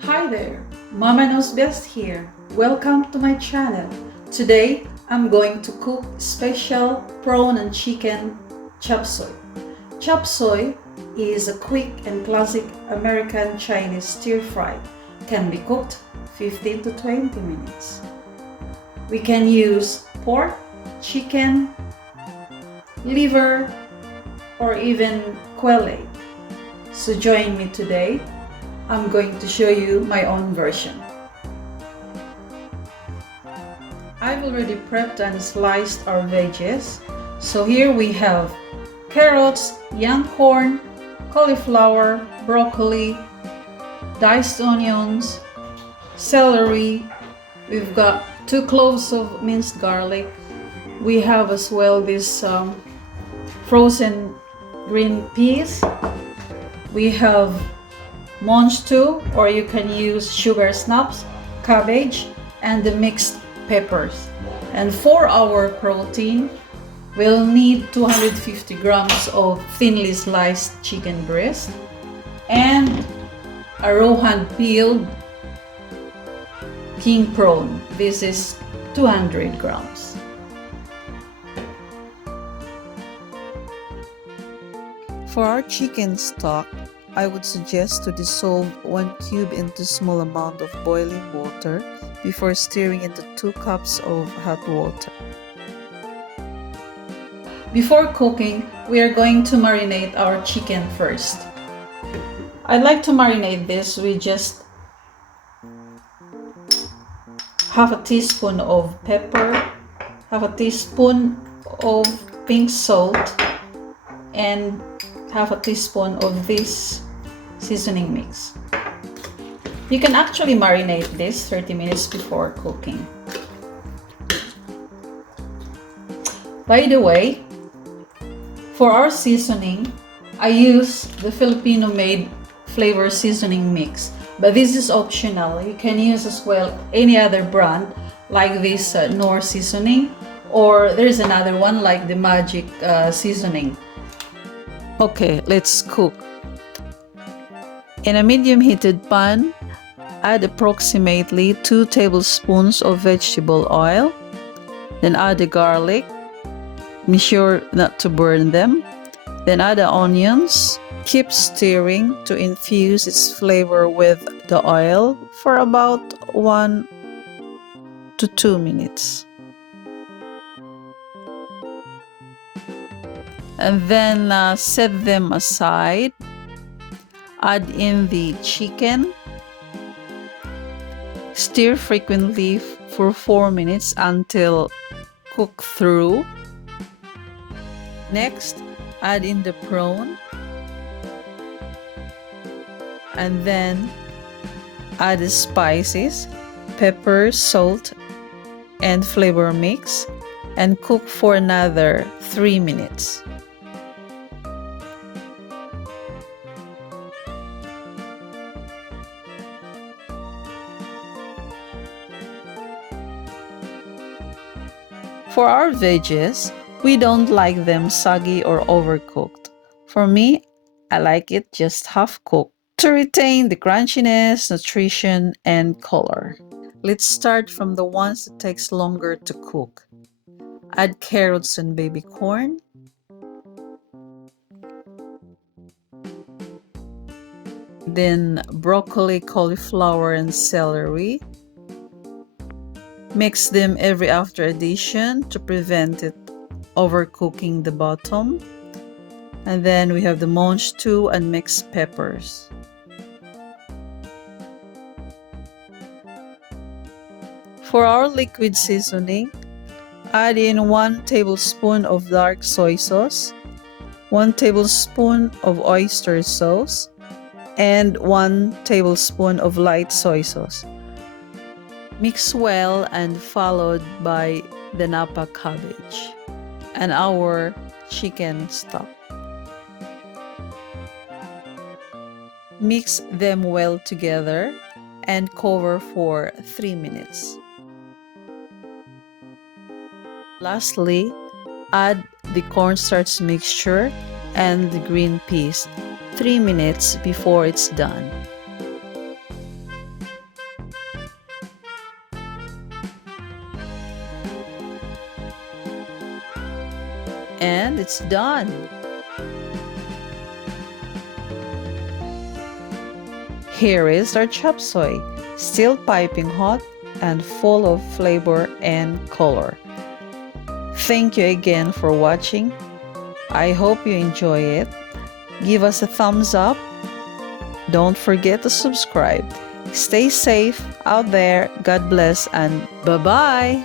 Hi there, Mama Knows Best here. Welcome to my channel. Today, I'm going to cook special prawn and chicken chop suey. Chop suey is a quick and classic American Chinese stir fry. Can be cooked 15 to 20 minutes. We can use pork, chicken, liver, or even quail egg. So join me today. I'm going to show you my own version. I've already prepped and sliced our veggies. So here we have carrots, young corn, cauliflower, broccoli, diced onions, celery. We've got 2 cloves of minced garlic. We have as well this frozen green peas. We have monge too, or you can use sugar snaps, cabbage, and the mixed peppers. And for our protein, we'll need 250 grams of thinly sliced chicken breast and a raw hand peeled king prawn. This is 200 grams. For our chicken stock, I would suggest to dissolve 1 cube into small amount of boiling water before stirring into 2 cups of hot water. Before cooking, we are going to marinate our chicken first. I'd like to marinate this with just half a teaspoon of pepper, half a teaspoon of pink salt, and half a teaspoon of this seasoning mix. You can actually marinate this 30 minutes before cooking. By the way, for our seasoning, I use the Filipino-made flavor seasoning mix, but this is optional. You can use as well any other brand like this Knorr seasoning, or there's another one like the Magic seasoning. Okay, let's cook. In a medium heated pan, add approximately 2 tablespoons of vegetable oil. Then add the garlic. Be sure not to burn them. Then add the onions. Keep stirring to infuse its flavor with the oil for about 1 to 2 minutes. And then set them aside. Add in the chicken. Stir frequently for 4 minutes until cooked through. Next, add in the prawn. And then add the spices, pepper, salt, and flavor mix, and cook for another 3 minutes. For our veggies, we don't like them soggy or overcooked. For me, I like it just half cooked to retain the crunchiness, nutrition, and color. Let's start from the ones that takes longer to cook. Add carrots and baby corn. Then broccoli, cauliflower, and celery. Mix them every after addition to prevent it overcooking the bottom. And then we have the monge too and mixed peppers. For our liquid seasoning, add in 1 tablespoon of dark soy sauce, 1 tablespoon of oyster sauce, and 1 tablespoon of light soy sauce. Mix well and followed by the napa cabbage and our chicken stock. Mix them well together and cover for 3 minutes. Lastly, add the cornstarch mixture and the green peas 3 minutes before it's done. And it's done. Here is our chop suey, still piping hot and full of flavor and color. Thank you again for watching. I hope you enjoy it. Give us a thumbs up. Don't forget to subscribe. Stay safe out there. God bless and bye-bye.